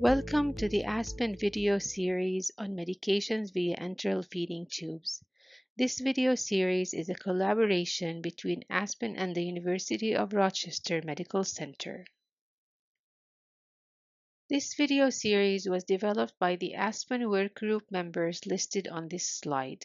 Welcome to the ASPEN video series on medications via enteral feeding tubes. This video series is a collaboration between ASPEN and the University of Rochester Medical Center. This video series was developed by the ASPEN workgroup members listed on this slide.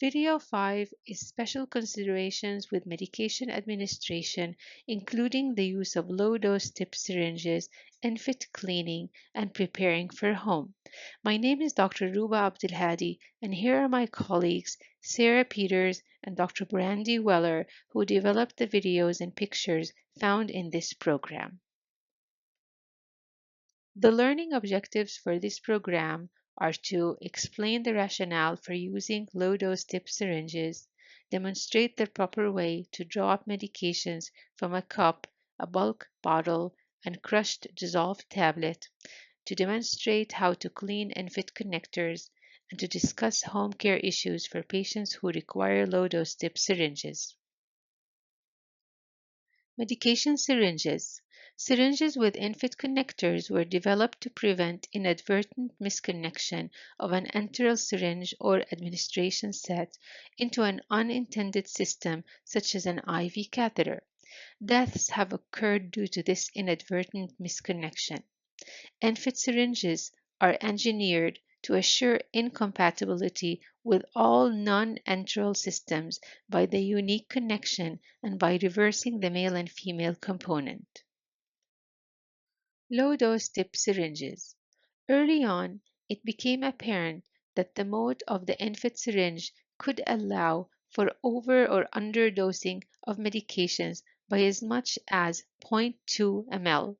Video 5 is special considerations with medication administration, including the use of low-dose tip syringes, ENFit cleaning, and preparing for home. My name is Dr. Ruba Abdelhadi, and here are my colleagues, Sarah Peters and Dr. Brandy Weller, who developed the videos and pictures found in this program. The learning objectives for this program are to explain the rationale for using low-dose tip syringes, demonstrate the proper way to draw up medications from a cup, a bulk bottle, and crushed dissolved tablet, to demonstrate how to clean ENFit connectors, and to discuss home care issues for patients who require low-dose tip syringes. Medication syringes. Syringes with ENFit connectors were developed to prevent inadvertent misconnection of an enteral syringe or administration set into an unintended system such as an IV catheter. Deaths have occurred due to this inadvertent misconnection. ENFit syringes are engineered to assure incompatibility with all non-enteral systems by the unique connection and by reversing the male and female component. Low-dose tip syringes. Early on, it became apparent that the mode of the ENFit syringe could allow for over or underdosing of medications by as much as 0.2 ml,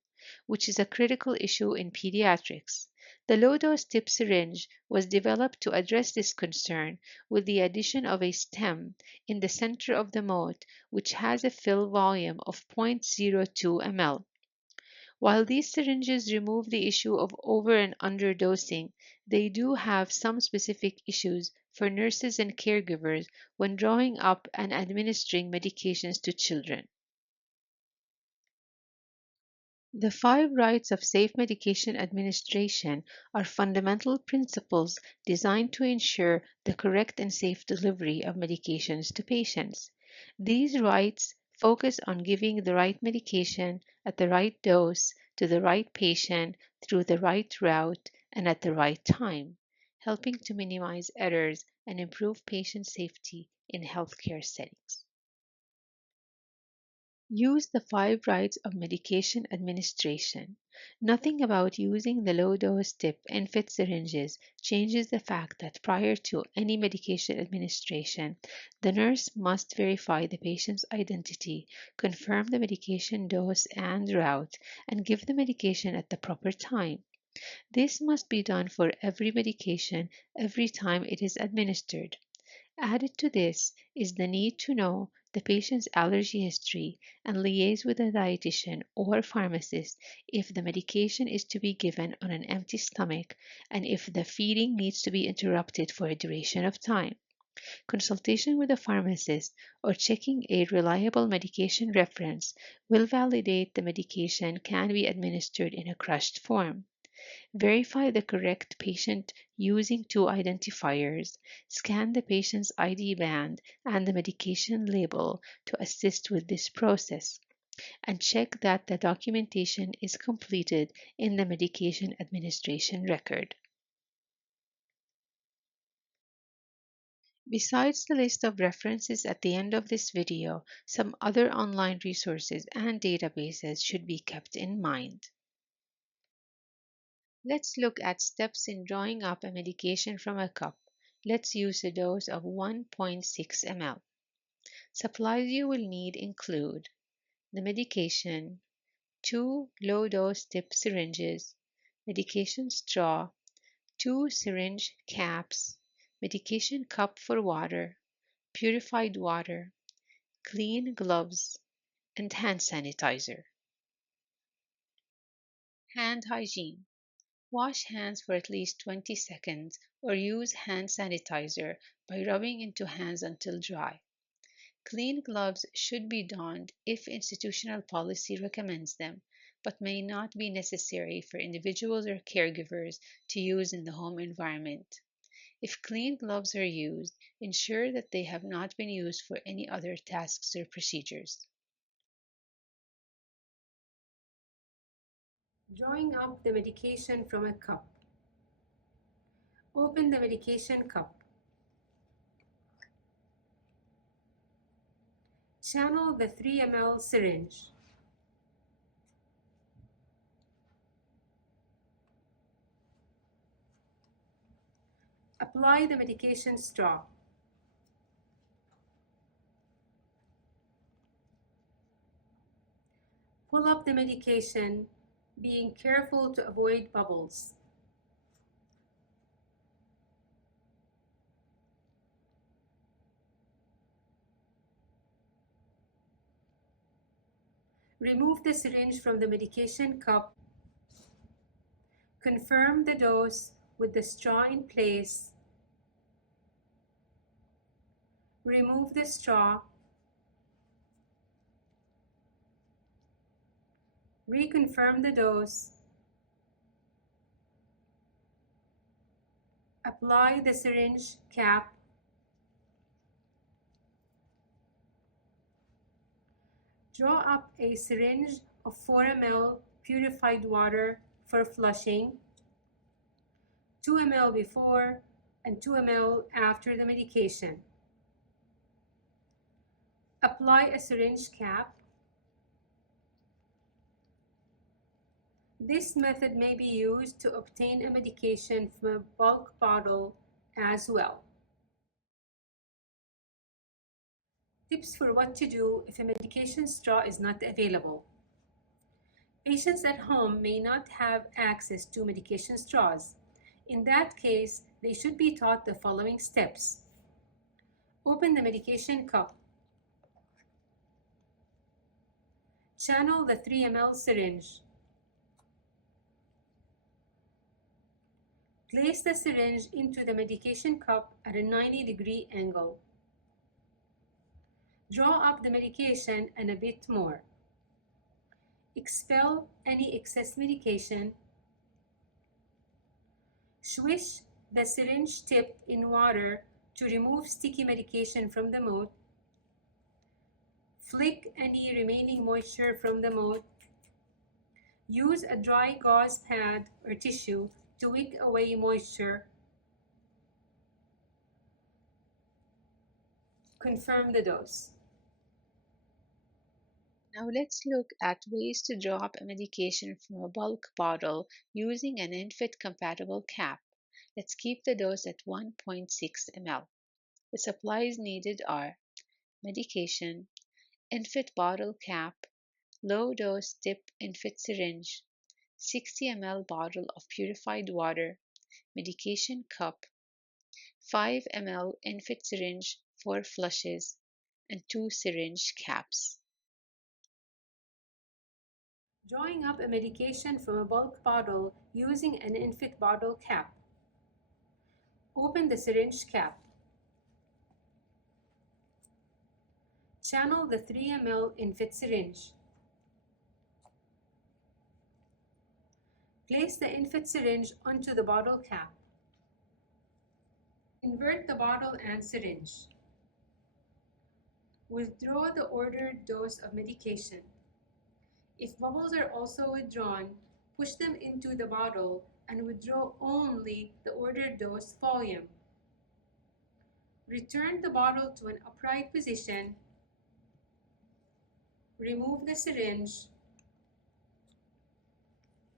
which is a critical issue in pediatrics. The low-dose tip syringe was developed to address this concern with the addition of a stem in the center of the mold, which has a fill volume of 0.02 ml. While these syringes remove the issue of over and underdosing, they do have some specific issues for nurses and caregivers when drawing up and administering medications to children. The 5 rights of safe medication administration are fundamental principles designed to ensure the correct and safe delivery of medications to patients. These rights focus on giving the right medication at the right dose to the right patient through the right route and at the right time, helping to minimize errors and improve patient safety in healthcare settings. Use the 5 rights of medication administration. Nothing about using the low-dose tip ENFit syringes changes the fact that prior to any medication administration, the nurse must verify the patient's identity, confirm the medication dose and route, and give the medication at the proper time. This must be done for every medication every time it is administered. Added to this is the need to know the patient's allergy history and liaise with a dietitian or pharmacist if the medication is to be given on an empty stomach and if the feeding needs to be interrupted for a duration of time. Consultation with a pharmacist or checking a reliable medication reference will validate the medication can be administered in a crushed form. Verify the correct patient using 2 identifiers. Scan the patient's ID band and the medication label to assist with this process. And check that the documentation is completed in the medication administration record. Besides the list of references at the end of this video, some other online resources and databases should be kept in mind. Let's look at steps in drawing up a medication from a cup. Let's use a dose of 1.6 ml. Supplies you will need include the medication, 2 low-dose tip syringes, medication straw, 2 syringe caps, medication cup for water, purified water, clean gloves, and hand sanitizer. Hand hygiene. Wash hands for at least 20 seconds or use hand sanitizer by rubbing into hands until dry. Clean gloves should be donned if institutional policy recommends them, but may not be necessary for individuals or caregivers to use in the home environment. If clean gloves are used, ensure that they have not been used for any other tasks or procedures. Drawing up the medication from a cup. Open the medication cup. Channel the 3 ml syringe. Apply the medication straw. Pull up the medication, being careful to avoid bubbles. Remove the syringe from the medication cup. Confirm the dose with the straw in place. Remove the straw. Reconfirm the dose. Apply the syringe cap. Draw up a syringe of 4 ml purified water for flushing, 2 ml before and 2 ml after the medication. Apply a syringe cap. This method may be used to obtain a medication from a bulk bottle as well. Tips for what to do if a medication straw is not available. Patients at home may not have access to medication straws. In that case, they should be taught the following steps. Open the medication cup. Channel the 3 ml syringe. Place the syringe into the medication cup at a 90-degree angle. Draw up the medication and a bit more. Expel any excess medication. Swish the syringe tip in water to remove sticky medication from the mold. Flick any remaining moisture from the mold. Use a dry gauze pad or tissue to wick away moisture. Confirm the dose. Now let's look at ways to draw up a medication from a bulk bottle using an ENFit compatible cap. Let's keep the dose at 1.6 ml. The supplies needed are medication, ENFit bottle cap, low dose tip ENFit syringe, 60 ml bottle of purified water, medication cup, 5 ml ENFit syringe for flushes, and 2 syringe caps. Drawing up a medication from a bulk bottle using an ENFit bottle cap. Open the syringe cap. Channel the 3 ml ENFit syringe. Place the ENFit syringe onto the bottle cap. Invert the bottle and syringe. Withdraw the ordered dose of medication. If bubbles are also withdrawn, push them into the bottle and withdraw only the ordered dose volume. Return the bottle to an upright position. Remove the syringe.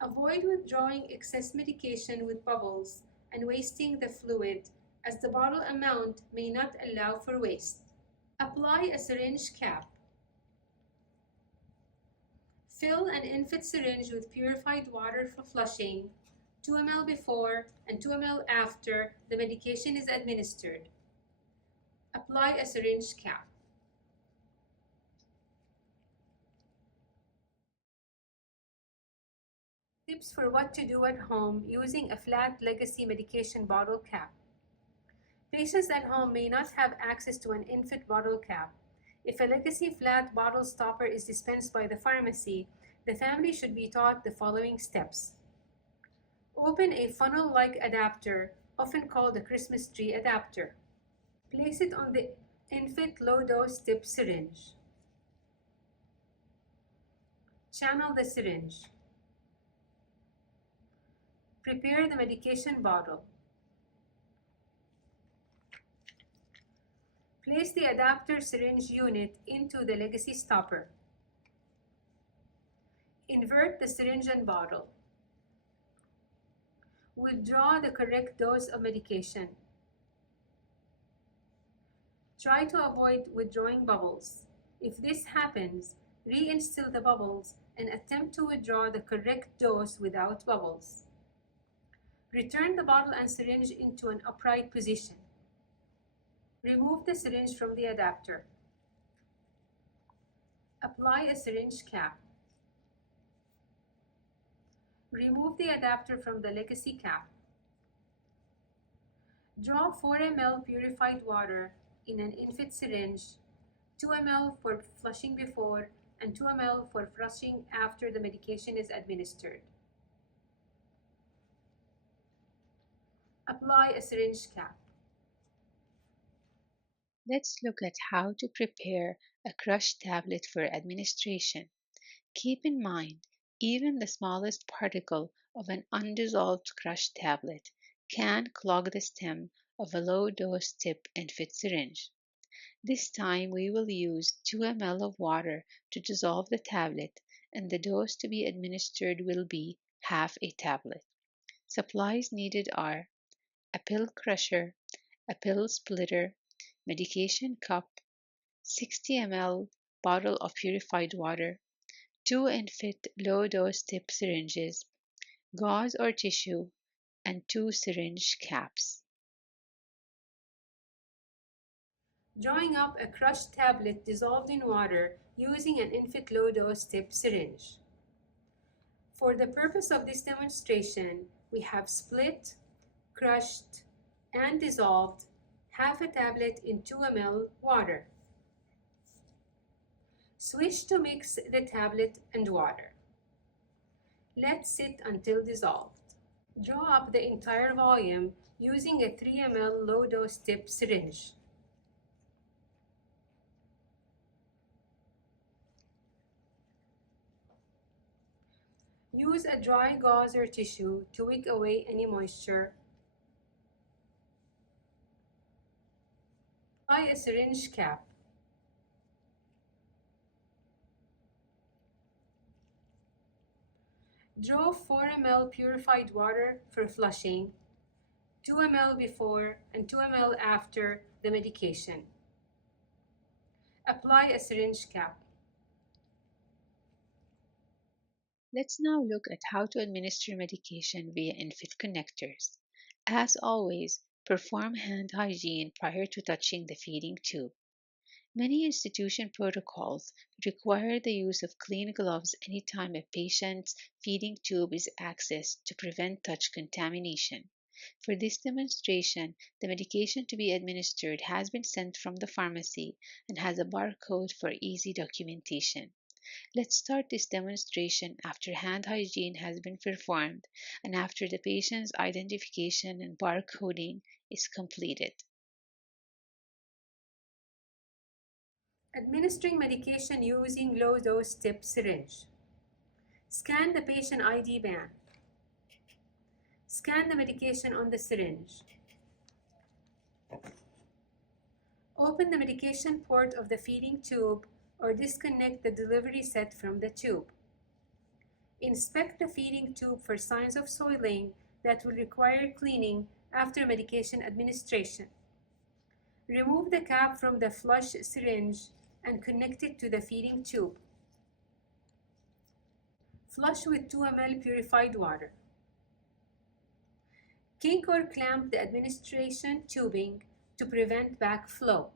Avoid withdrawing excess medication with bubbles and wasting the fluid, as the bottle amount may not allow for waste. Apply a syringe cap. Fill an ENFit syringe with purified water for flushing, 2 ml before and 2 ml after the medication is administered. Apply a syringe cap. Tips for what to do at home using a flat legacy medication bottle cap. Patients at home may not have access to an ENFit bottle cap. If a legacy flat bottle stopper is dispensed by the pharmacy, The family should be taught the following steps. Open a funnel-like adapter, often called a Christmas tree adapter. Place it on the ENFit low-dose tip syringe. Channel the syringe. Prepare the medication bottle. Place the adapter syringe unit into the legacy stopper. Invert the syringe and bottle. Withdraw the correct dose of medication. Try to avoid withdrawing bubbles. If this happens, reinstill the bubbles and attempt to withdraw the correct dose without bubbles. Return the bottle and syringe into an upright position. Remove the syringe from the adapter. Apply a syringe cap. Remove the adapter from the legacy cap. Draw 4 ml purified water in an ENFit syringe, 2 ml for flushing before and 2 ml for flushing after the medication is administered. Apply a syringe cap. Let's look at how to prepare a crushed tablet for administration. Keep in mind, even the smallest particle of an undissolved crushed tablet can clog the stem of a low-dose tip ENFit syringe. This time we will use 2 ml of water to dissolve the tablet, and the dose to be administered will be half a tablet. Supplies needed are a pill crusher, a pill splitter, medication cup, 60 ml bottle of purified water, 2 ENFit low-dose tip syringes, gauze or tissue, and 2 syringe caps. Drawing up a crushed tablet dissolved in water using an ENFit low-dose tip syringe. For the purpose of this demonstration, we have split, crushed, and dissolved half a tablet in 2 ml water. Switch to mix the tablet and water. Let sit until dissolved. Draw up the entire volume using a 3 ml low-dose tip syringe. Use a dry gauze or tissue to wick away any moisture. Apply a syringe cap. Draw 4 ml purified water for flushing, 2 ml before and 2 ml after the medication. Apply a syringe cap. Let's now look at how to administer medication via ENFit connectors. As always, perform hand hygiene prior to touching the feeding tube. Many institution protocols require the use of clean gloves anytime a patient's feeding tube is accessed to prevent touch contamination. For this demonstration, the medication to be administered has been sent from the pharmacy and has a barcode for easy documentation. Let's start this demonstration after hand hygiene has been performed and after the patient's identification and barcoding is completed. Administering medication using low-dose tip syringe. Scan the patient ID band. Scan the medication on the syringe. Open the medication port of the feeding tube or disconnect the delivery set from the tube. Inspect the feeding tube for signs of soiling that will require cleaning after medication administration. Remove the cap from the flush syringe and connect it to the feeding tube. Flush with 2 ml purified water. Kink or clamp the administration tubing to prevent backflow.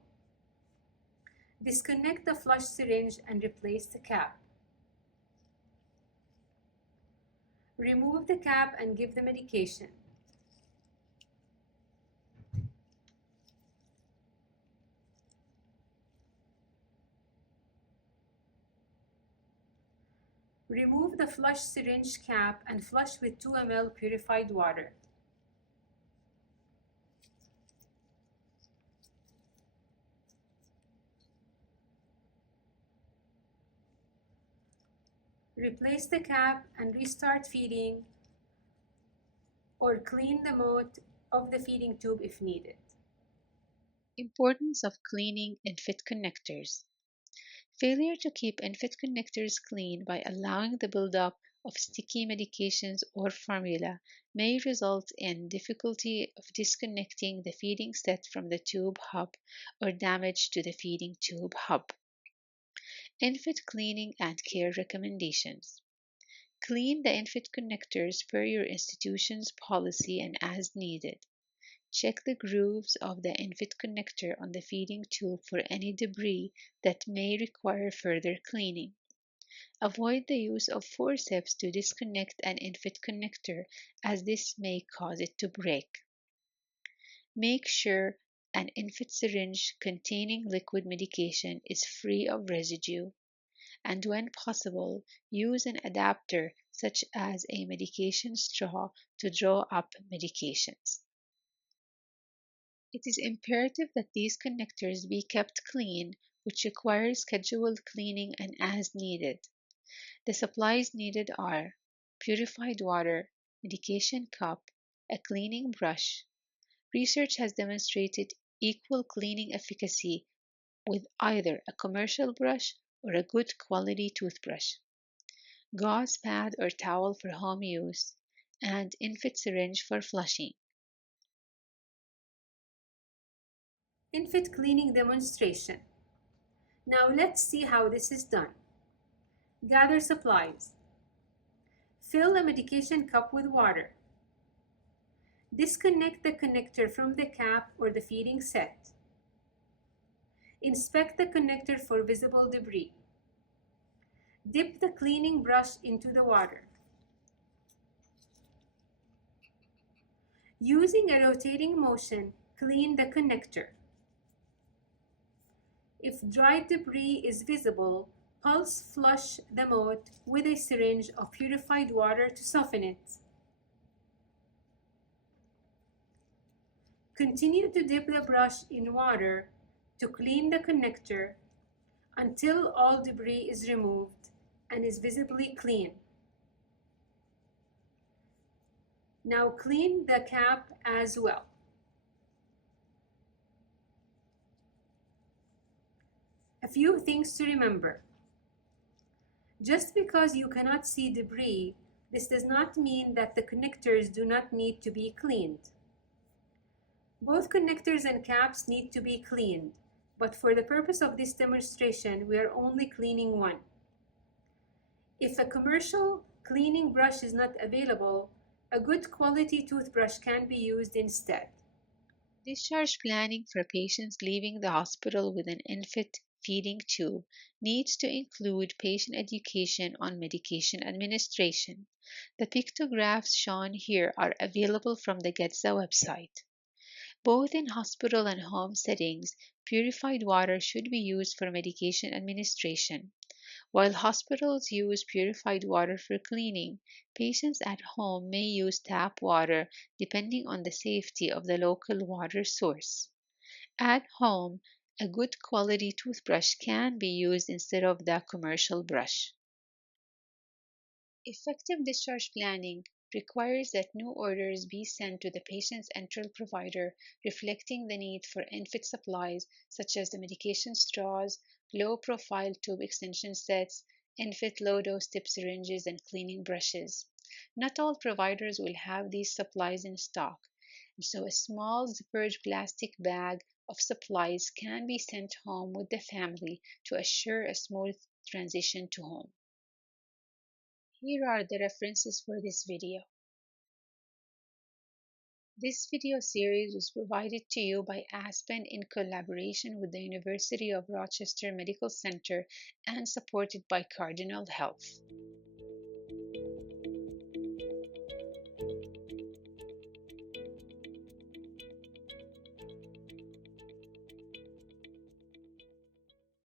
Disconnect the flush syringe and replace the cap. Remove the cap and give the medication. Remove the flush syringe cap and flush with 2 ml purified water. Replace the cap and restart feeding, or clean the moat of the feeding tube if needed. Importance of cleaning ENFit connectors. Failure to keep ENFit connectors clean by allowing the buildup of sticky medications or formula may result in difficulty of disconnecting the feeding set from the tube hub or damage to the feeding tube hub. ENFit cleaning and care recommendations. Clean the ENFit connectors per your institution's policy and as needed. Check the grooves of the ENFit connector on the feeding tube for any debris that may require further cleaning. Avoid the use of forceps to disconnect an ENFit connector, as this may cause it to break. Make sure an ENFit syringe containing liquid medication is free of residue, and when possible, use an adapter such as a medication straw to draw up medications. It is imperative that these connectors be kept clean, which requires scheduled cleaning and as needed. The supplies needed are purified water, medication cup, a cleaning brush. Research has demonstrated equal cleaning efficacy with either a commercial brush or a good quality toothbrush, gauze pad or towel for home use, and ENFit syringe for flushing. ENFit cleaning demonstration. Now let's see how this is done. Gather supplies. Fill a medication cup with water. Disconnect the connector from the cap or the feeding set. Inspect the connector for visible debris. Dip the cleaning brush into the water. Using a rotating motion, clean the connector. If dry debris is visible, pulse flush the moat with a syringe of purified water to soften it. Continue to dip the brush in water to clean the connector until all debris is removed and is visibly clean. Now clean the cap as well. A few things to remember. Just because you cannot see debris, this does not mean that the connectors do not need to be cleaned. Both connectors and caps need to be cleaned, but for the purpose of this demonstration, we are only cleaning one. If a commercial cleaning brush is not available, a good quality toothbrush can be used instead. Discharge planning for patients leaving the hospital with an ENFit feeding tube needs to include patient education on medication administration. The pictographs shown here are available from the GETZA website. Both in hospital and home settings, purified water should be used for medication administration. While hospitals use purified water for cleaning, patients at home may use tap water depending on the safety of the local water source. At home, a good quality toothbrush can be used instead of the commercial brush. Effective discharge planning requires that new orders be sent to the patient's enteral provider reflecting the need for ENFit supplies such as the medication straws, low-profile tube extension sets, ENFit low-dose tip syringes, and cleaning brushes. Not all providers will have these supplies in stock, and so a small zippered plastic bag of supplies can be sent home with the family to assure a smooth transition to home. Here are the references for this video. This video series was provided to you by ASPEN in collaboration with the University of Rochester Medical Center and supported by Cardinal Health.